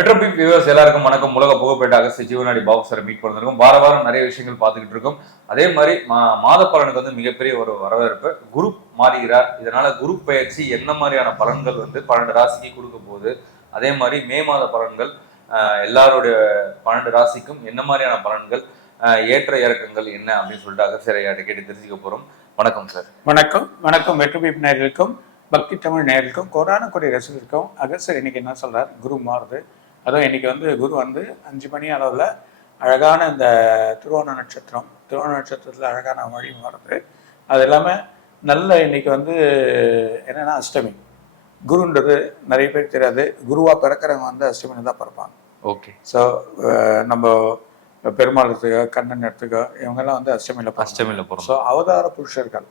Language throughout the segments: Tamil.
மெட்ரோ பீப் வியூவர்ஸ் எல்லாருக்கும் வணக்கம். உலக புகழ்பெற்ற அகஸ்தி ஜீவநாடி பாபு மீட் பண்ணிருக்கோம். வார வாரம் நிறைய விஷயங்கள் பார்த்துக்கிட்டு இருக்கோம். அதே மாதிரி மா- மாத பலனுக்கு வந்து மிகப்பெரிய ஒரு வரவேற்பு. குரூப் மாறுகிறார். இதனால குரூப் பயிற்சி என்ன மாதிரியான பலன்கள் வந்து பன்னெண்டு ராசிக்கு கொடுக்க போகுது? அதே மாதிரி மே மாத பலன்கள் எல்லாருடைய பன்னெண்டு ராசிக்கும் என்ன மாதிரியான பலன்கள் ஏற்ற இறக்கங்கள் என்ன அப்படின்னு சொல்லிட்டு அகஸ்தியரையாட்ட கேட்டு தெரிஞ்சுக்க போகிறோம் வணக்கம் சார். வணக்கம். வணக்கம் வெற்றுபீப் நேர்களுக்கும் பக்தி தமிழ் நேர்களுக்கும் கொரோனா கொடி ரசிகருக்கும் அகசர் இன்னைக்கு என்ன சொல்றார்? குரு மாறுது. அதுவும் இன்னைக்கு வந்து குரு வந்து அஞ்சு மணி அளவில் அழகான இந்த திருவோண நட்சத்திரம் திருவோண நட்சத்திரத்தில் அழகான வழி மாறுது. அது இல்லாமல் நல்ல இன்னைக்கு வந்து என்னன்னா அஷ்டமி. குருன்றது நிறைய பேர் தெரியாது. குருவா பிறக்கிறவங்க வந்து அஷ்டமியில் தான் பிறப்பாங்க. ஓகே. ஸோ நம்ம பெருமாள் எடுத்துக்கோ கண்ணன் எடுத்துக்கோ இவங்கெல்லாம் வந்து அஷ்டமியில். அஷ்டமியில போறோம் ஸோ அவதார புருஷர்கள்.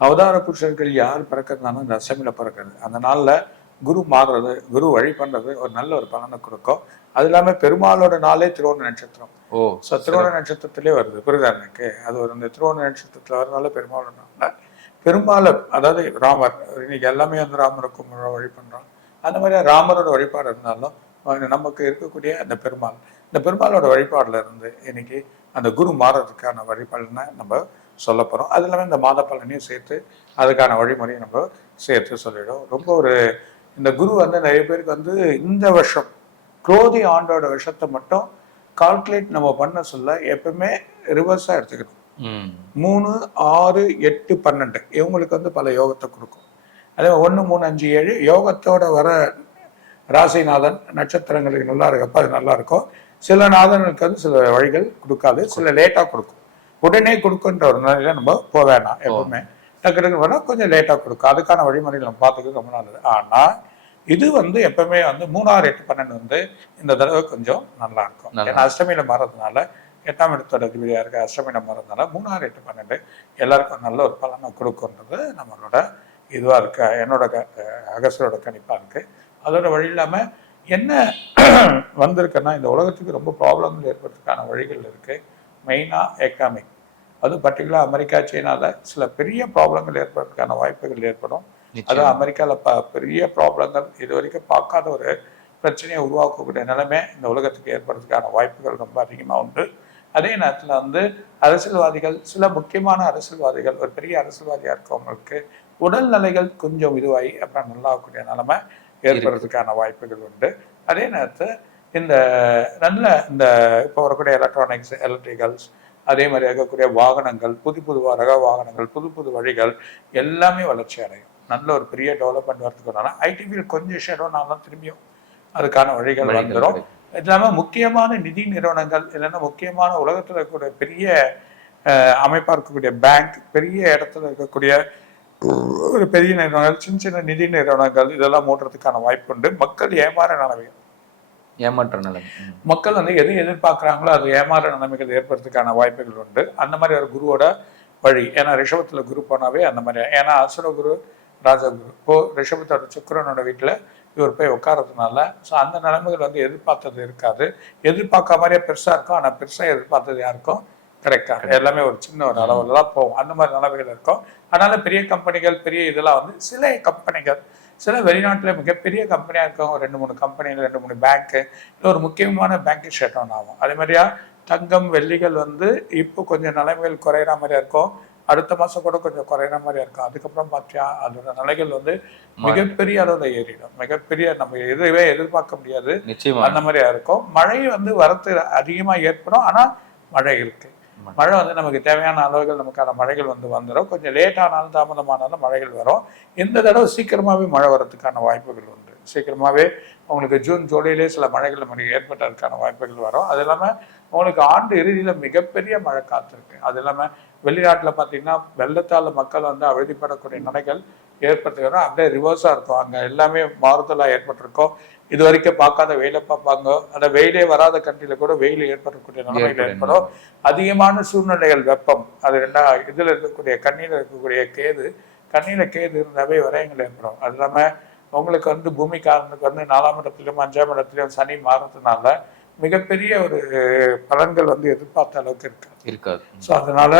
அவதார புருஷர்கள் யார் பிறக்கிறதுனாலும் இந்த அஷ்டமியில் பிறக்கிறது. அந்த நாளில் குரு மாறுறது குரு வழி பண்ணுறது ஒரு நல்ல ஒரு பலனை கொடுக்கும். அது இல்லாமல் பெருமாளோட நாளே திருவோண நட்சத்திரம். ஓ ஸோ திருவோண நட்சத்திரத்திலே வருது. புரியுதா எனக்கு? அது ஒரு இந்த திருவோண நட்சத்திரத்தில் வரனால பெருமாளோட நாளில் பெருமாளை அதாவது ராமர் இன்னைக்கு எல்லாமே வந்து ராமரை கும்பிட வழி பண்ணுறோம் அந்த மாதிரி ராமரோட வழிபாடு இருந்தாலும் நமக்கு இருக்கக்கூடிய அந்த பெருமாள் இந்த பெருமாளோட வழிபாடுல இருந்து இன்னைக்கு அந்த குரு மாறுறதுக்கான வழிபாடுனை நம்ம சொல்ல போகிறோம் அது இல்லாமல் இந்த மாத பலனையும் சேர்த்து அதுக்கான வழிமுறையும் நம்ம சேர்த்து சொல்லிடும் ரொம்ப ஒரு இந்த குரு வந்து நிறைய பேருக்கு வந்து இந்த வருஷம் குரோதி ஆண்டோட விஷத்தை மட்டும் கால்குலேட் நம்ம பண்ண சொல்ல எப்பவுமே ரிவர்ஸாக எடுத்துக்கணும். மூணு ஆறு எட்டு பன்னெண்டு. இவங்களுக்கு வந்து பல யோகத்தை கொடுக்கும். அதே ஒன்று மூணு அஞ்சு ஏழு யோகத்தோட வர ராசிநாதன் நட்சத்திரங்களுக்கு நல்லா இருக்கப்ப அது நல்லா இருக்கும். சில நாதனுக்கு வந்து சில வழிகள் கொடுக்காது சில லேட்டாக கொடுக்கும். உடனே கொடுக்குன்ற ஒரு நிலையில நம்ம போக வேணாம் எப்பவுமே. டக்கு டக்கு வேணா கொஞ்சம் லேட்டாக கொடுக்கும். அதுக்கான வழிமுறைகள் நம்ம பார்த்துக்க ரொம்ப நல்லது. ஆனால் இது வந்து எப்பவுமே வந்து மூணாறு எட்டு பன்னெண்டு வந்து இந்த தடவை கொஞ்சம் நல்லா இருக்கும். ஏன்னா அஷ்டமியில மாறதுனால எட்டாம் இடத்தோட அதிபதியாக இருக்க அஷ்டமியில மாறதுனால மூணாறு எட்டு பன்னெண்டு எல்லாருக்கும் நல்ல ஒரு பலனை கொடுக்குன்றது நம்மளோட இதுவாக இருக்கு என்னோட அகசரோட கணிப்பாக இருக்கு. அதோட வழி இல்லாமல் என்ன வந்திருக்குன்னா இந்த உலகத்துக்கு ரொம்ப ப்ராப்ளங்கள் ஏற்படுறதுக்கான வழிகள் இருக்கு. மெயினாக எக்கனாமிக் அது பர்டிகுலர் அமெரிக்கா சீனால சில பெரிய ப்ராப்ளங்கள் ஏற்படுறதுக்கான வாய்ப்புகள் ஏற்படும். அதுவும் அமெரிக்காவில் ப பெரிய ப்ராப்ளங்கள் இது வரைக்கும் பார்க்காத ஒரு பிரச்சனையை உருவாக்கக்கூடிய நிலைமை இந்த உலகத்துக்கு ஏற்படுறதுக்கான வாய்ப்புகள் ரொம்ப அதிகமாக உண்டு. அதே நேரத்தில் வந்து அரசியல்வாதிகள் சில முக்கியமான அரசியல்வாதிகள் ஒரு பெரிய அரசியல்வாதியாக இருக்கவங்களுக்கு உடல்நிலைகள் கொஞ்சம் இதுவாகி அப்புறம் நல்லாக்கூடிய நிலைமை ஏற்படுறதுக்கான வாய்ப்புகள் உண்டு. அதே நேரத்தில் இந்த நல்ல இந்த இப்போ வரக்கூடிய எலக்ட்ரானிக்ஸ் எலக்ட்ரிகல்ஸ் அதே மாதிரி இருக்கக்கூடிய வாகனங்கள் புது புது ரக வாகனங்கள் புது புது வழிகள் எல்லாமே வளர்ச்சி அடையும். நல்ல ஒரு பெரிய டெவலப்மெண்ட் வரதுக்குனால ஐடி ஃபீல்ட் கொஞ்சம் ஷெடோனாலும் திரும்பியும். அதுக்கான வழிகள் வந்துடும். இது இல்லாமல் முக்கியமான நிதி நிறுவனங்கள் இல்லைன்னா முக்கியமான உலகத்தில் இருக்கக்கூடிய பெரிய அஹ், அமைப்பா இருக்கக்கூடிய பேங்க் பெரிய இடத்துல இருக்கக்கூடிய ஒரு பெரிய நிறுவனங்கள் சின்ன சின்ன நிதி நிறுவனங்கள் இதெல்லாம் மூடுறதுக்கான வாய்ப்பு உண்டு. மக்கள் ஏமாற நிலைமைகள். ஏமாற்ற நிலை ம். மக்கள் வந்து எது எதிர்பார்க்குறாங்களோ அது ஏமாற நிலைமைகள் ஏற்படுறதுக்கான வாய்ப்புகள் உண்டு. அந்த மாதிரி ஒரு குருவோட வழி. ஏன்னா ரிஷபத்தில் குரு போனாவே அந்த மாதிரி. ஏன்னா அசுர குரு ராஜகுரு இப்போ ரிஷபத்தோட சுக்கிரனோட வீட்டில் இவர் போய் உட்காரதுனால ஸோ அந்த நிலைமைகள் வந்து எதிர்பார்த்தது இருக்காது. எதிர்பார்க்க மாதிரியே பெருசாக இருக்கும் ஆனால் பெருசாக எதிர்பார்த்தது யாருக்கும் கிடைக்காது எல்லாமே ஒரு சின்ன ஒரு அளவில் தான் போகும். அந்த மாதிரி நிலைமைகள் இருக்கும். அதனால பெரிய கம்பெனிகள் பெரிய இதெல்லாம் வந்து சில கம்பெனிகள் சில வெளிநாட்டில் மிகப்பெரிய கம்பெனியாக இருக்கும் ரெண்டு மூணு கம்பெனியில் ரெண்டு மூணு பேங்க்கு இல்லை ஒரு முக்கியமான பேங்க் ஷட் ஆகும் அதே மாதிரியா தங்கம் வெள்ளிகள் வந்து இப்போ கொஞ்சம் நிலைமைகள் குறையிற மாதிரியா இருக்கும். அடுத்த மாதம் கூட கொஞ்சம் குறையிற மாதிரியா இருக்கும். அதுக்கப்புறம் பார்த்தியா அதோட நிலைகள் வந்து மிகப்பெரிய அளவில் ஏறிடும். மிகப்பெரிய நம்ம எதுவே எதிர்பார்க்க முடியாது. அந்த மாதிரியா இருக்கும். மழை வந்து வரத்து அதிகமா ஏற்படும். ஆனா மழை இருக்கு. மழை. வந்து நமக்கு தேவையான அளவுகள் நமக்கான மழைகள் வந்து வந்துடும். கொஞ்சம் லேட் ஆனாலும் தாமதமானாலும் மழைகள் வரும். இந்த தடவை சீக்கிரமாவே மழை வரதுக்கான வாய்ப்புகள் உண்டு. சீக்கிரமாவே உங்களுக்கு ஜூன் ஜூலையிலே சில மழைகள் நமக்கு ஏற்பட்டதுக்கான வாய்ப்புகள் வரும். அது இல்லாம உங்களுக்கு ஆண்டு இறுதியில மிகப்பெரிய மழை காத்திருக்கு. அது இல்லாம வெளிநாட்டுல பாத்தீங்கன்னா வெள்ளத்தால மக்கள் வந்து அவதிப்படக்கூடிய நிலைகள் ஏற்பட்டுக்கிறோம் அப்படியே ரிவர்ஸா இருக்கும். அங்க எல்லாமே மாறுதலா ஏற்பட்டிருக்கும். இது வரைக்கும் பார்க்காத வெயிலை பார்ப்பாங்க. அந்த வெயிலே வராத கண்ட்ரில கூட வெயில் ஏற்படக்கூடிய நிலைமைகள் ஏற்படும். அதிகமான சூழ்நிலைகள் வெப்பம். அது ரெண்டா இதுல இருக்கக்கூடிய கண்ணில இருக்கக்கூடிய கேது கண்ணில கேது இருந்தாவே விரயங்கள் ஏற்படும். அது இல்லாம உங்களுக்கு வந்து பூமிக்காரனுக்கு வந்து நாலாம் இடத்துலயும் அஞ்சாம் இடத்துலயும் சனி மாறுறதுனால மிகப்பெரிய ஒரு பலன்கள் வந்து எதிர்பார்த்த அளவுக்கு இருக்கு. இருக்காது. ஸோ அதனால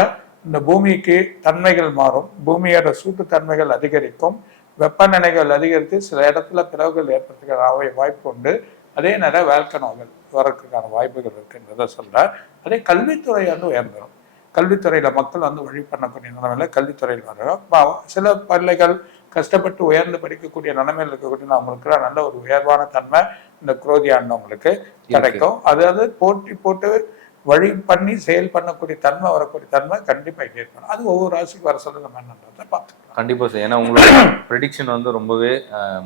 இந்த பூமிக்கு தன்மைகள் மாறும். பூமியோட சூட்டு தன்மைகள் அதிகரிக்கும். வெப்பநிலைகள் அதிகரித்து சில இடத்துல பிளவுகள் ஏற்படுறதுக்கான வாய்- வாய்ப்பு உண்டு. அதே நேரம் வேல்கனோகள் வரதுக்கான வாய்ப்புகள் இருக்குன்றத சொல்றார். அதே கல்வித்துறை வந்து உயர்ந்துடும் கல்வித்துறையில மக்கள் வந்து வழி பண்ணக்கூடிய நிலைமையில கல்வித்துறையில் வரும் சில பிள்ளைகள் கஷ்டப்பட்டு உயர்ந்து படிக்கக்கூடிய நிலைமையில் இருக்கக்கூடிய அவங்களுக்கு நல்ல ஒரு உயர்வான தன்மை இந்த குரோதி ஆண்டவங்களுக்கு கிடைக்கும். அதாவது போட்டி போட்டு வழி பண்ணி செயல் பண்ணக்கூடிய தன்மை வரக்கூடிய தன்மை கண்டிப்பா ஏற்படும். அது ஒவ்வொரு ராசிக்கு வர சொல்ல நம்ம என்னன்றதை பார்த்துக்கலாம். கண்டிப்பா சார். ஏன்னா உங்களோட ப்ரெடிக்ஷன் வந்து ரொம்பவே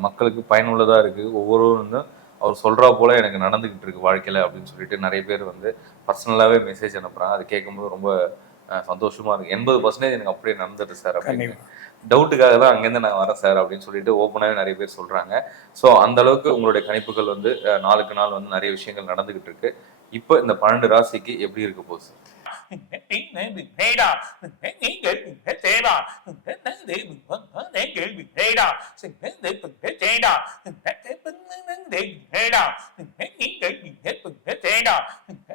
மக்களுக்கு பயனுள்ளதா இருக்கு. ஒவ்வொருவரும் வந்து அவர் சொல்றா போல எனக்கு நடந்துகிட்டு இருக்கு வாழ்க்கையில அப்படின்னு சொல்லிட்டு நிறைய பேர் வந்து பர்சனலாவே மெசேஜ் அனுப்புறாங்க. அது கேட்கும்போது ரொம்ப சந்தோஷமா இருக்கு. எண்பது பர்சன்டேஜ் எனக்கு அப்படியே நடந்துட்டு சார் அப்படின்னு. டவுட்டுக்காக தான் அங்கேருந்து நான் வரேன் சார் அப்படின்னு சொல்லிட்டு ஓப்பனாகவே நிறைய பேர் சொல்றாங்க. ஸோ அந்த அளவுக்கு உங்களுடைய கணிப்புகள் வந்து நாளுக்கு நாள் வந்து நிறைய விஷயங்கள் நடந்துகிட்டு இருக்கு. இப்போ இந்த பன்னெண்டு ராசிக்கு எப்படி இருக்க போகுது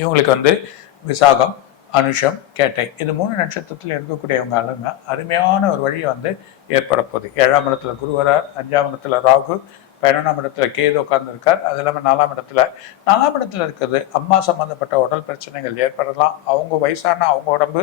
இவங்களுக்கு வந்து விசாகம் அனுஷம் கேட்டை இது மூணு நட்சத்திரத்தில் இருக்கக்கூடியவங்க ஆளுங்க. அருமையான ஒரு வழியை வந்து ஏற்பட போகுது. ஏழாம் இடத்துல குருவரார் அஞ்சாம் இடத்துல ராகு பதினொன்றாம் இடத்துல கேது உட்கார்ந்துருக்கார். அது இல்லாமல் நாலாம் இடத்துல நாலாம் இடத்துல இருக்கிறது அம்மா சம்மந்தப்பட்ட உடல் பிரச்சனைகள் ஏற்படலாம். அவங்க வயசான அவங்க உடம்பு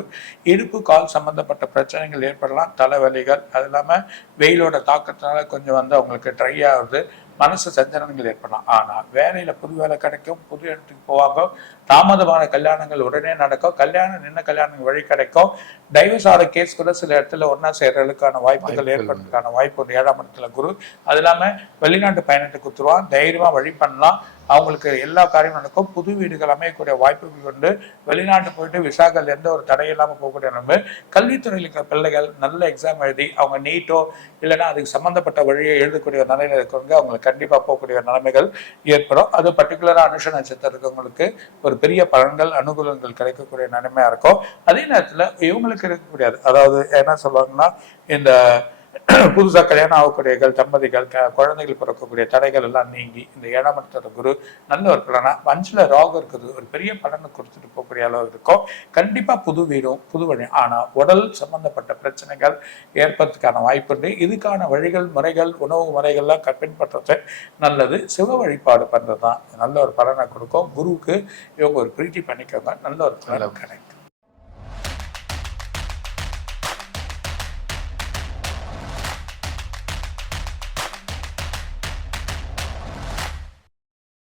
இடுப்பு கால் சம்மந்தப்பட்ட பிரச்சனைகள் ஏற்படலாம். தலைவலிகள் அது இல்லாமல் வெயிலோட தாக்கத்தினால கொஞ்சம் வந்து அவங்களுக்கு ட்ரை ஆகுது. மனசு சஞ்சலங்கள் ஏற்படலாம். ஆனால் வேலையில் புது வேலை கிடைக்கும் புது இடத்துக்கு போவாங்க தாமதமான கல்யாணங்கள் உடனே நடக்கும் கல்யாணம் நின்ன கல்யாணம் வழி கிடைக்கும். டைவர்ஸ் ஆகிற கேஸ் கூட சில இடத்துல ஒன்றா சேர்றதுக்கான வாய்ப்புகள் ஏற்படுறதுக்கான வாய்ப்பு ஒரு ஏழாம் இடத்துல குரு. அது இல்லாமல் வெளிநாட்டு பயணத்துக்கு குத்துருவான் தைரியமாக வழி பண்ணலாம். அவங்களுக்கு எல்லா காரியமும் நடக்கும். புது வீடுகள் அமையக்கூடிய வாய்ப்புகள் உண்டு. வெளிநாட்டு போயிட்டு விசாக்கள் எந்த ஒரு தடை இல்லாமல் போகக்கூடிய நம்ம கல்வித்துறையில் இருக்கிற பிள்ளைகள் நல்ல எக்ஸாம் எழுதி அவங்க நீட்டோ இல்லைன்னா அதுக்கு சம்மந்தப்பட்ட வழியை எழுதக்கூடிய நிலையில் இருக்கிறவங்க அவங்களுக்கு கண்டிப்பாக போகக்கூடிய நிலைமைகள் ஏற்படும். அது பர்டிகுலராக அனுஷ நட்சத்திரம் இருக்கவங்களுக்கு ஒரு பெரிய பலன்கள் அனுகூலங்கள் கிடைக்கக்கூடிய நிலைமையாக இருக்கும். அதே நேரத்தில் இவங்களுக்கு இருக்கக்கூடியது அதாவது என்ன சொல்லுவாங்கன்னா இந்த புதுசாக கல்யாணம் ஆகக்கூடியகள் தம்பதிகள் குழந்தைகள் பிறக்கக்கூடிய தடைகள் எல்லாம் நீங்கி இந்த ஏழாம் இடத்தோட குரு நல்ல ஒரு பலனா அஞ்சுல ராகு இருக்குது. ஒரு பெரிய பலனை கொடுத்துட்டு போகக்கூடிய அளவு இருக்கும். கண்டிப்பா புது வீடும் புது வழி. ஆனா உடல் சம்பந்தப்பட்ட பிரச்சனைகள் ஏற்படுறதுக்கான வாய்ப்பு உண்டு. இதுக்கான வழிகள் முறைகள் உணவு முறைகள்லாம் க- பின்பற்றுறது நல்லது. சிவ வழிபாடு பண்றது தான் நல்ல ஒரு பலனை கொடுக்கும். குருவுக்கு இவங்க ஒரு பிரீத்தி பண்ணிக்கோங்க. நல்ல ஒரு பலன் கிடைக்கும்.